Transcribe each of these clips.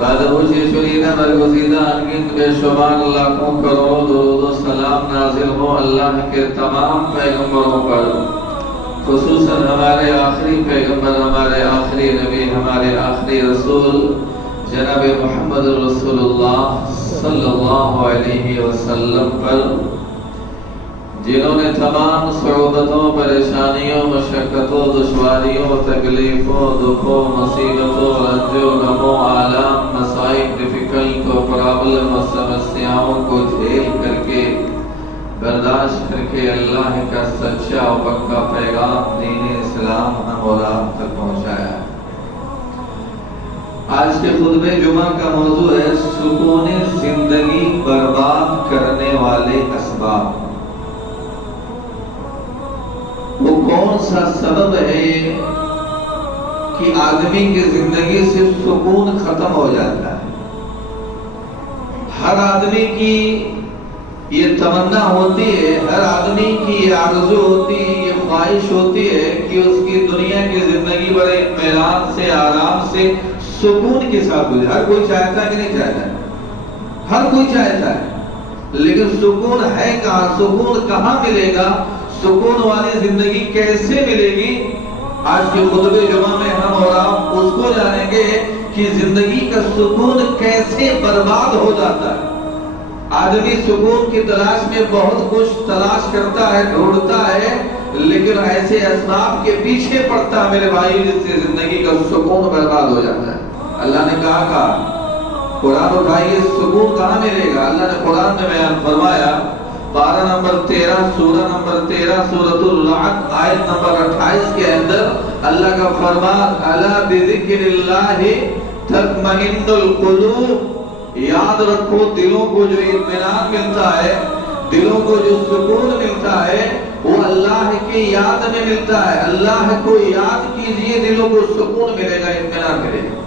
بعد وجہ شریدہ برگزیدہ انگین بے شمار لاکھوں کروڑوں درود و سلام نازل ہو اللہ کے تمام پیغمبروں پر، خصوصاً ہمارے آخری پیغمبر، ہمارے آخری نبی، ہمارے آخری رسول جناب محمد رسول اللہ صلی اللہ علیہ وسلم پر، جنہوں نے تمام صعوبتوں، پریشانیوں، مشقتوں، دشواریوں، تکلیفوں، دکھوں، مصیبتوں، رنجوں، غموں، آلام، مصائب، ڈیفیکلٹ پرابلم اور سمسیاؤں کو جھیل کر کے، برداشت کر کے اللہ کا سچا و پکا پیغام دین اسلام ہم اور آپ تک پہنچایا۔ آج کے خطبہ جمعہ کا موضوع ہے سکون زندگی برباد کرنے والے اسباب۔ وہ کون سا سبب ہے کہ آدمی کی زندگی سے سکون ختم ہو جاتا ہے؟ ہر آدمی کی یہ تمنا ہوتی ہے، ہر آدمی کی یہ آرزو ہوتی ہے، یہ خواہش ہوتی ہے کہ اس کی دنیا کی زندگی بڑے اطمینان سے، آرام سے، سکون کے ساتھ گزرے۔ ہر کوئی چاہتا ہے کہ نہیں چاہتا ہے؟ ہر کوئی چاہتا ہے، لیکن سکون ہے کہاں؟ سکون کہاں ملے گا؟ سکون والی زندگی کیسے ملے گی؟ آج کے خطبہ جمعہ میں ہم اور آپ اس کو جانیں گے کہ زندگی کا سکون کیسے برباد ہو جاتا ہے۔ آدمی سکون کی تلاش میں بہت کچھ تلاش کرتا ہے، ڈھونڈتا ہے، لیکن ایسے اسباب کے پیچھے پڑتا ہے میرے بھائی جس سے زندگی کا سکون برباد ہو جاتا ہے۔ اللہ نے کہا قرآن اٹھائیے، سکون کہاں ملے گا؟ اللہ نے قرآن میں بیان فرمایا، پارہ نمبر 13، سورہ نمبر 13، سورۃ الرعد، آیت نمبر 28 کے اندر اللہ کا فرمان، الا بذکر اللہ تطمئن القلوب، یاد رکھو دلوں کو جو اطمینان ملتا ہے، دلوں کو جو سکون ملتا ہے، وہ اللہ کی یاد میں ملتا ہے۔ اللہ کو یاد کیجئے، دلوں کو سکون ملے گا، اطمینان ملے گا۔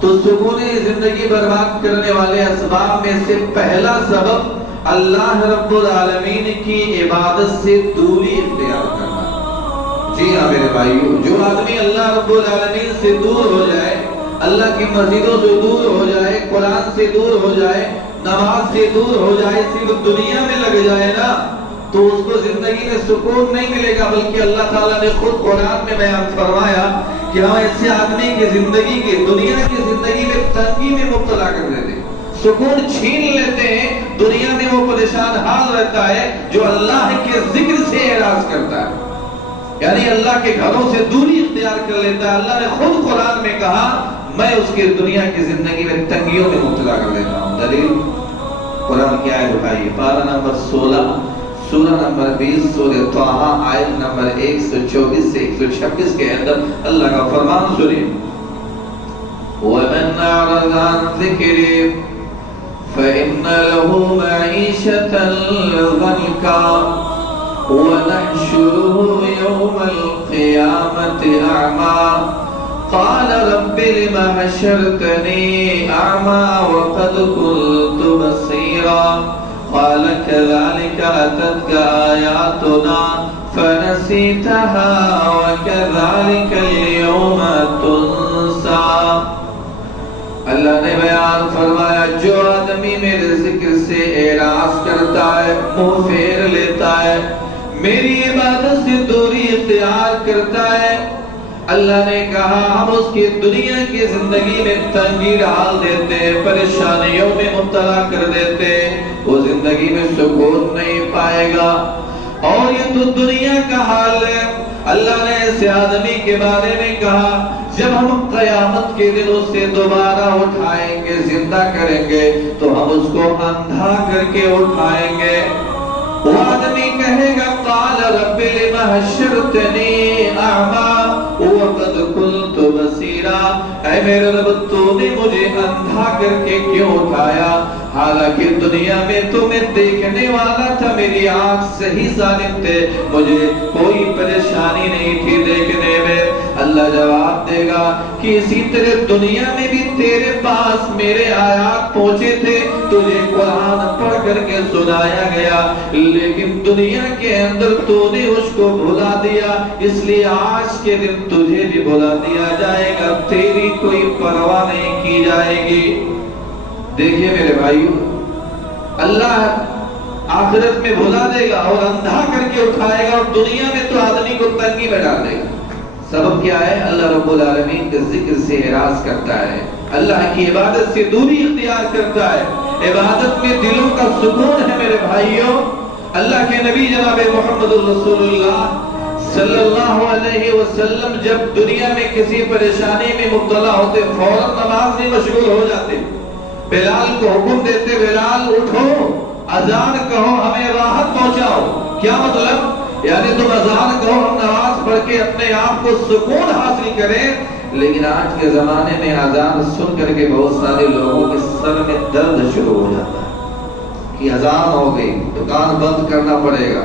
تو سکون زندگی برباد کرنے والے اسباب میں سے پہلا سبب اللہ رب العالمین کی عبادت سے دوری اختیار کرنا۔ جی ہاں میرے بھائیو، جو آدمی اللہ رب العالمین سے دور ہو جائے، اللہ کی مسجدوں سے دور ہو جائے، قرآن سے دور ہو جائے، نماز سے دور ہو جائے، صرف دنیا میں لگ جائے نا، تو اس کو زندگی میں سکون نہیں ملے گا، بلکہ اللہ تعالیٰ نے خود قرآن میں بیان فرمایا کہ ہم ایسے آدمی کی زندگی کی، دنیا کی زندگی میں تنگی میں مبتلا کر دیتے ہیں، سکون چھین لیتے ہیں، دنیا میں وہ پریشان حال رہتا ہے جو اللہ کے ذکر سے اعراض کرتا ہے، یعنی اللہ کے گھروں سے دوری اختیار کر لیتا ہے۔ اللہ نے خود قرآن میں کہا میں اس کے دنیا کی زندگی میں تنگیوں میں مبتلا کر دیتا ہوں۔ دلیل قرآن کی آیت اٹھائیے، پارہ نمبر 16، سورہ نمبر 20، سورہ طٰہٰ، آیت نمبر 124 سے 126 کے اندر اللہ کا فرمان سنیے، وَمَنْ أَعْرَضَ عَنْ ذِكْرِي فَإِنَّ لَهُ مَعِيشَةً ضَنْكًا وَنَحْشُرُهُ يَوْمَ الْقِيَامَةِ أَعْمَى قَالَ رَبِّ لِمَ حَشَرْتَنِي أَعْمَى وَقَدْ كُنْتُ بَصِيرًا قال كذلك أتتك آياتنا فنسيتها وكذلك اليوم تنسى۔ اللہ نے بیان فرمایا جو آدمی میرے ذکر سے اعراض کرتا ہے، منہ پھیر لیتا ہے، میری عبادت سے دوری اختیار کرتا ہے، اللہ نے کہا ہم اس کی دنیا کی زندگی میں تنگی ڈال دیتے، پریشانیوں میں مبتلا کر دیتے، وہ زندگی میں سکون نہیں پائے گا۔ اور یہ تو دنیا کا حال ہے۔ اللہ نے ایسے آدمی کے بارے میں کہا جب ہم قیامت کے دن اسے دوبارہ اٹھائیں گے، زندہ کریں گے، تو ہم اس کو اندھا کر کے اٹھائیں گے۔ وہ آدمی کہے گا قال رب لم حشرتنی اعمی وقد كنت بصیرا، اے میرے رب تو نے مجھے اندھا کر کے کیوں اٹھایا، حالانکہ دنیا میں تو میں دیکھنے والا تھا، میری آنکھ صحیح سالم تھے، مجھے کوئی پریشانی نہیں تھی دیکھنے میں۔ اللہ جواب دے گا کہ اسی طرح دنیا میں بھی تیرے پاس میرے آیات پہنچے تھے، تجھے قرآن پڑھ کر کے سنایا گیا، لیکن دنیا کے اندر تو نے اس کو بھلا دیا، اس لیے آج کے دن تجھے بھی بھلا دیا جائے گا، تیری کوئی پرواہ نہیں کی جائے گی. دیکھیے میرے بھائیو، اللہ آخرت میں بھلا دے گا اور اندھا کر کے اٹھائے گا، اور دنیا میں تو آدمی کو تنگی میں ڈال دے گا. سبب کیا ہے؟ اللہ رب العالمین کے ذکر سے اعراض کرتا ہے، اللہ کی عبادت سے دوری اختیار کرتا ہے. عبادت میں دلوں کا سکون ہے میرے بھائیوں. اللہ کے نبی جناب محمد رسول اللہ صلی اللہ علیہ وسلم جب دنیا میں کسی پریشانی میں مبتلا ہوتے فوراً نماز میں مشغول ہو جاتے. بلال کو حکم دیتے، بلال اٹھو، اذان کہو، ہمیں راحت پہنچاؤ. کیا مطلب؟ یعنی تم اذان کہو، ہم نماز پڑھ کے اپنے آپ کو سکون حاصل کریں. لیکن آج کے زمانے میں اذان سن کر کے بہت سارے لوگوں کے سر میں درد شروع ہو جاتا ہے کہ اذان ہو گئی، دکان بند کرنا پڑے گا،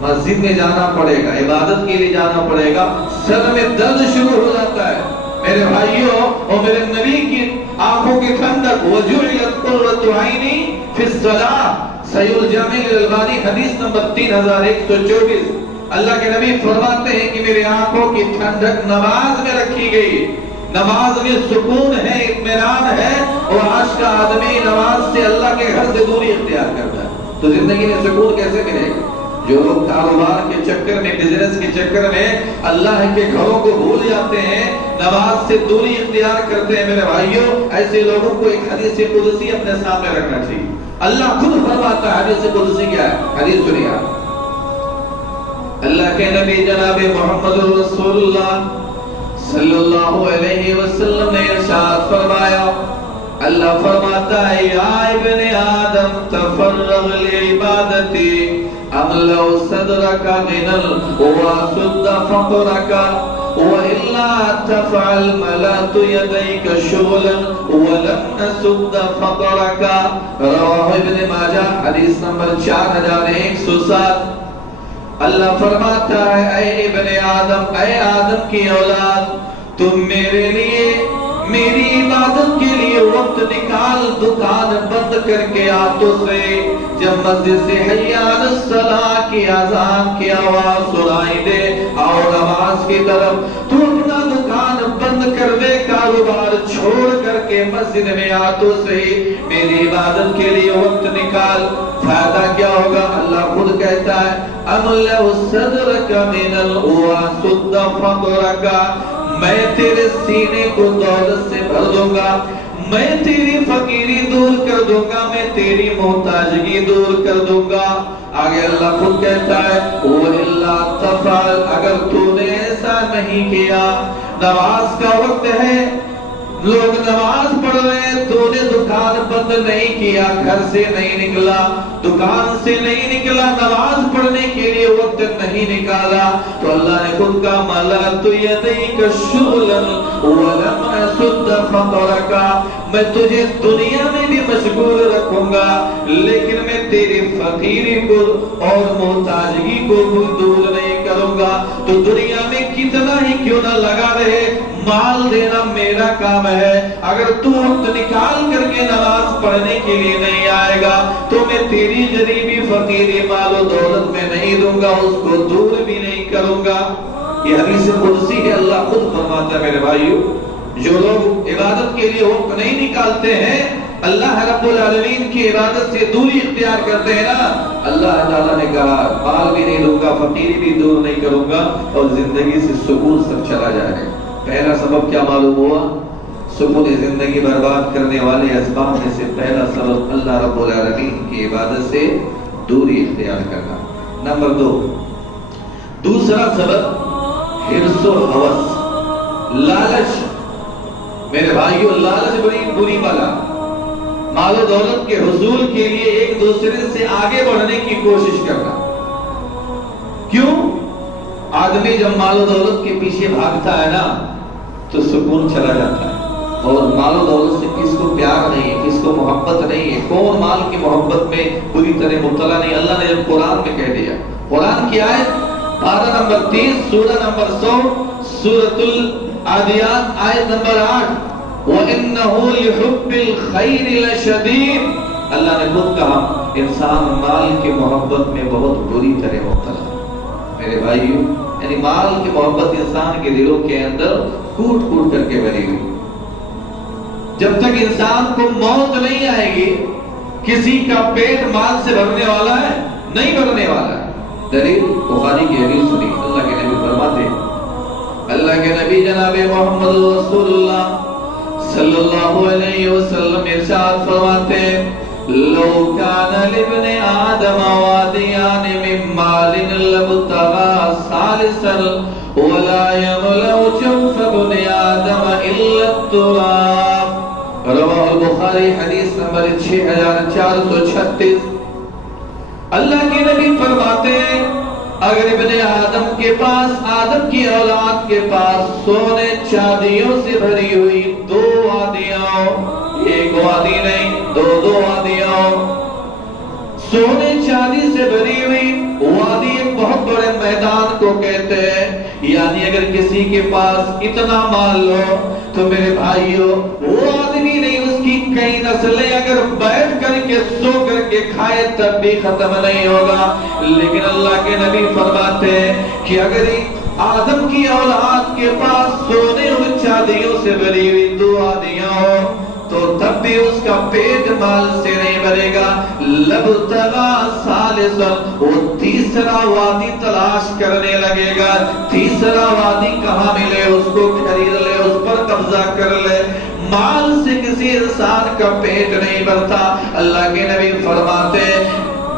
مسجد میں جانا پڑے گا، عبادت کے لیے جانا پڑے گا، سر میں درد شروع ہو جاتا ہے. میرے بھائیوں اور میرے نبی کی آنکھوں کی ٹھنڈک، وجعلت قرۃ عینی فی الصلاۃ، صحیح الجامع الالبانی حدیث نمبر 3124. اللہ کے نبی فرماتے ہیں کہ میری آنکھوں کی ٹھنڈک نماز میں رکھی گئی. نماز میں سکون ہے، اطمینان ہے، اور آج کا آدمی نماز سے اللہ کے گھر سے دوری اختیار کرتا ہے. تو زندگی میں سکون کیسے ملے گا؟ جو لوگ کاروبار کے چکر میں، بزنس کے چکر میں اللہ کے گھروں کو بھول جاتے ہیں، نماز سے دوری اختیار کرتے ہیں، میرے بھائیوں ایسے لوگوں کو ایک حدیث قدسی اپنے سامنے رکھنا چاہیے. اللہ خود فرماتا ہے، حدیث قدسی کیا ہے؟ حدیث سنیے آپ. اللہ کے نبی جناب محمد رسول اللہ صلی اللہ علیہ وسلم نے ارشاد فرمایا، اللہ فرماتا ہے، یا ابن آدم تفرغ لعبادتی املأ صدرک غنى واسد فقرک وإلا تفعل ملأت يديك شغلا ولم نسد فقرك. رواہ ابن ماجہ حدیث نمبر 4107. اللہ فرماتا ہے، اے ابن آدم، اے آدم کی اولاد، تم میرے لیے، میری عبادت کے لیے وقت نکال. دکان بند کر کے ہاتھوں سے جب مسجد سے حی علی الصلاۃ کی اذان کی آواز سنائی دے اور نماز کی طرف، تو اپنا دکان بند کر دے، کاروبار چھوڑ کر کے مسجد میں ہاتھوں سے میری عبادت کے لیے وقت نکال. فائدہ کیا ہوگا؟ اللہ خود کہتا ہے، املأ صدرک من واسد فقرک، میں تیرے سینے کو دولت سے بھر دوں گا، میں تیری فقیری دور کر دوں گا، میں تیری محتاجگی دور کر دوں گا. آگے اللہ خود کہتا ہے، وَإِلَّا تَفْعَلْ، اگر تو نے ایسا نہیں کیا. نماز کا وقت ہے، لوگ نماز پڑھ رہے ہیں، تو نے دکان بند نہیں کیا، گھر سے نہیں نکلا، دکان سے نہیں نکلا، نماز پڑھنے کے لیے وقت نہیں نکالا، تو اللہ نے خود کا ملأت یدیک شغلا ولم اسد فقرک، میں تجھے دنیا میں بھی مشغول رکھوں گا، لیکن میں تیری فقیری کو اور محتاجگی کو بھی دور نہیں کروں گا. تو دنیا میں کتنا ہی کیوں نہ لگا رہے، مال دینا میرا کام ہے. اگر تو وقت نکال کر کے نماز پڑھنے کے لیے نہیں آئے گا تو میں تیری غریبی فقیری مال و دولت میں نہیں دوں گا، اس کو دور بھی نہیں کروں گا. یہ حدیث قدسی ہے، اللہ خود فرماتا ہے. میرے بھائیو، جو لوگ عبادت کے لیے وقت نہیں نکالتے ہیں، اللہ رب العالمین کی عبادت سے دوری اختیار کرتے ہیں نا، اللہ تعالیٰ نے کہا مال بھی نہیں دوں گا، فقیری بھی دور نہیں کروں گا، اور زندگی سے سکون سب چلا جائے گا. پہلا سبب کیا معلوم ہوا؟ سکون زندگی برباد کرنے والے اسباب میں سے پہلا سبب اللہ رب العالمین کی عبادت سے دوری اختیار کرنا. نمبر 2، دوسرا سبب حرص و ہوس، لالچ. میرے بھائیو، لالچ بڑی بری بلا. مال و دولت کے حصول کے لیے ایک دوسرے سے آگے بڑھنے کی کوشش کرنا. کیوں؟ آدمی جب مال و دولت کے پیچھے بھاگتا ہے نا تو سکون چلا جاتا ہے. اور مال و دولت سے کس کو پیار نہیں ہے، کس کو محبت نہیں ہے، کون مال کی محبت میں پوری طرح مبتلا نہیں. اللہ نے جب قرآن میں کہہ دیا، قرآن کی آیت پارہ نمبر 30 سورہ نمبر 100 سورۃ العادیات آیت نمبر 8، وَإِنَّهُ لِحُبِّ الْخَيْرِ لَشَدِيدٌ. اللہ نے خود کہا انسان مال کی محبت میں بہت بری طرح مبتلا. میرے بھائیو، یعنی مال کی محبت انسان کے دلوں کے اندر کوٹ کوٹ کر کے بھری ہوئی. جب تک انسان کو موت نہیں آئے گی کسی کا پیٹ مال سے بھرنے والا ہے؟ نہیں بھرنے والا ہے۔ دلیل بخاری کی حدیث سنی، اللہ کے نبی فرماتے ہیں، اللہ کے نبی جناب محمد رسول اللہ صلی اللہ علیہ وسلم ارشاد فرماتے ہیں، لو کان لابن آدم وادیان من مال لابتغى ثالثا ولا يملأ جوف ابن آدم الا التراب۔ رواہ البخاری، حدیث نمبر 6436۔ اللہ کے نبی فرماتے ہیں اگر ابن آدم کے پاس، آدم کی اولاد کے پاس سونے چاندیوں سے بھری ہوئی 2 وادیاں، ایک وادی نہیں، 2 وادیاں، سونے چاندی سے بھری ہوئی وادی ایک بہت بڑے میدان کو کہتے ہیں۔ یعنی اگر کسی کے پاس اتنا مال ہو تو میرے بھائیو وہ آدمی نہیں، اس کی کئی نسلیں اگر بیٹھ کر کے سو کر کے کھائے تب بھی ختم نہیں ہوگا۔ لیکن اللہ کے نبی فرماتے ہیں کہ اگر آدم کی اولاد کے پاس سونے اور چاندیوں سے بھری ہوئی 2 وادیاں ہو تو تب بھی اس کا پیٹ مال سے نہیں بھرے گا۔ لبتغى ثالثا، وہ تیسرا وادی تلاش کرنے لگے گا، تیسرا وادی کہاں ملے اس کو خرید لے، اس پر قبضہ کر لے۔ مال سے کسی انسان کا پیٹ نہیں بھرتا۔ اللہ کے نبی فرماتے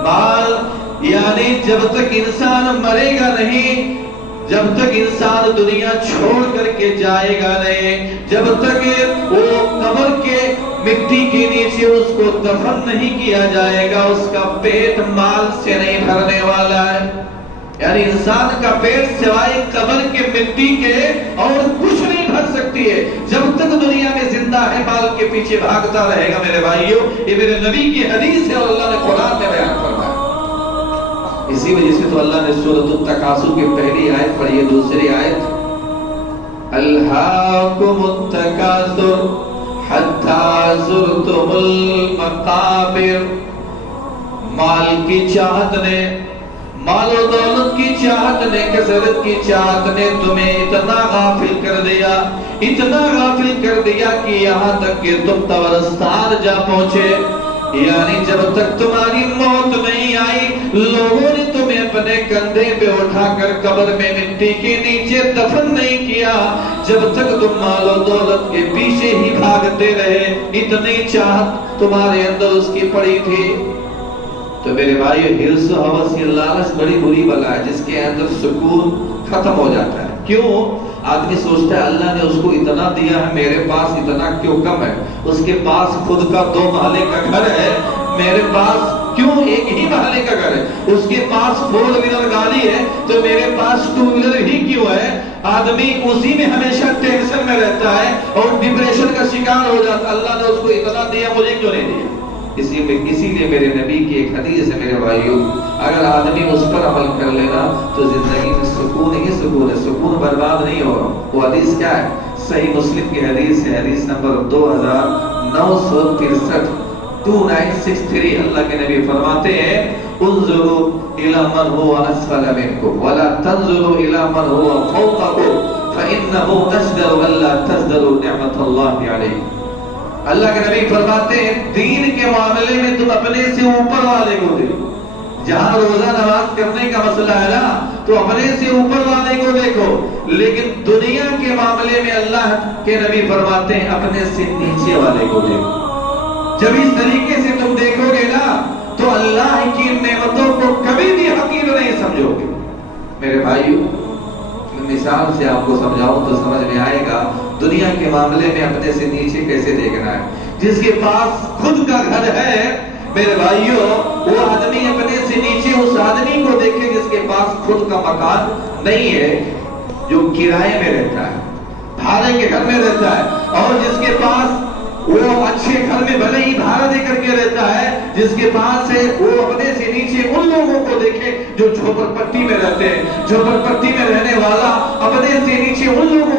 مال یعنی جب تک انسان مرے گا نہیں، جب تک انسان دنیا چھوڑ کر کے جائے گا نہیں، جب تک وہ قبر کے مٹی کے نیچے اس کو دفن نہیں کیا جائے گا، اس کا پیٹ مال سے نہیں بھرنے والا ہے۔ یعنی انسان کا پیٹ سوائے قبر کے مٹی کے اور کچھ نہیں بھر سکتی ہے۔ جب تک دنیا میں زندہ ہے مال کے پیچھے بھاگتا رہے گا۔ میرے بھائیوں یہ میرے نبی کی حدیث ہے اور اللہ نے قرآن میں بیان فرمایا۔ اسی وجہ سے تو اللہ نے سورۃ التکاثر کی پہلی آیت پڑھی ہے، دوسری آیت الہاکم التکاثر حتی زرتم المقابر۔ مال کی چاہت نے، مال و دولت کی چاہت نے، کثرت کی چاہت نے تمہیں اتنا غافل کر دیا، اتنا غافل کر دیا کہ یہاں تک کہ تم قبرستان جا پہنچے۔ یعنی جب تک تمہاری موت نہیں آئی لوگوں نے تمہیں اپنے کندھے پہ اٹھا کر قبر میں مٹی کے نیچے دفن نہیں کیا، جب تک تم مال و دولت کے پیچھے ہی بھاگتے رہے، اتنی چاہت تمہارے اندر اس کی پڑی تھی۔ تو میرے بھائی حرص و ہوس یہ لالچ بڑی بری بلا ہے جس کے اندر سکون ختم ہو جاتا ہے۔ کیوں؟ آدمی سوچتا ہے اللہ نے اس کو اتنا دیا ہے میرے پاس اتنا کیوں کم ہے، اس کے پاس خود کا 2 محلے کا گھر ہے، میرے پاس کیوں ایک ہی محلے کا گھر ہے، اس کے پاس 4 ویلر گاڑی ہے تو میرے پاس 2 ویلر ہی کیوں ہے۔ آدمی اسی میں ہمیشہ ٹینشن میں رہتا ہے اور ڈپریشن کا شکار ہو جاتا ہے، اللہ نے اس کو اتنا دیا مجھے کیوں نہیں دیا۔ اسی لیے میرے نبی کی ایک حدیث ہے میرے بھائیوں، اگر آدمی اس پر عمل کر لینا تو زندگی میں سکون ہی سکون ہے، سکون برباد نہیں ہوگا۔ وہ حدیث کیا ہے؟ صحیح مسلم کی حدیث ہے، حدیث نمبر 2963 2963۔ اللہ کے نبی فرماتے ہیں انظروا الی من هو اسفل منکم ولا تنظروا الی من هو فوقکم فانه اشدر الا تزدروا نعمت اللہ علیکم۔ اللہ کے نبی فرماتے ہیں دین کے معاملے میں تم اپنے سے اوپر والے کو دیکھو۔ جہاں روزہ نماز کرنے کا مسئلہ ہے نا تو اپنے سے اوپر والے کو دیکھو، لیکن دنیا کے معاملے میں اللہ کے نبی فرماتے ہیں اپنے سے نیچے والے کو دیکھو۔ جب اس طریقے سے تم دیکھو گے نا تو اللہ کی نعمتوں کو کبھی بھی حقیر نہیں سمجھو گے۔ میرے بھائیو مثال سے آپ کو سمجھاؤں تو سمجھ میں آئے گا دنیا کے معاملے میں اپنے سے نیچے کیسے دیکھنا ہے۔ جس کے پاس خود کا گھر ہے میرے بھائیوں وہ آدمی اپنے سے نیچے اس آدمی کو دیکھے جس کے پاس خود کا مکان نہیں ہے، جو کرائے میں رہتا ہے، بھاڑے کے گھر میں رہتا ہے، اور جس کے پاس وہ اچھے گھر میں بھلے ہی بھاڑا دے کر کے رہتا ہے، جس کے پاس ہے وہ اپنے سے نیچے ان لوگوں کو دیکھے جو جھوپڑ پٹی میں رہتے ہیں۔ جھوپڑ پٹی میں رہنے والا اپنے سے نیچے ان لوگوں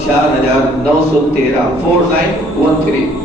4913 4913।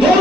2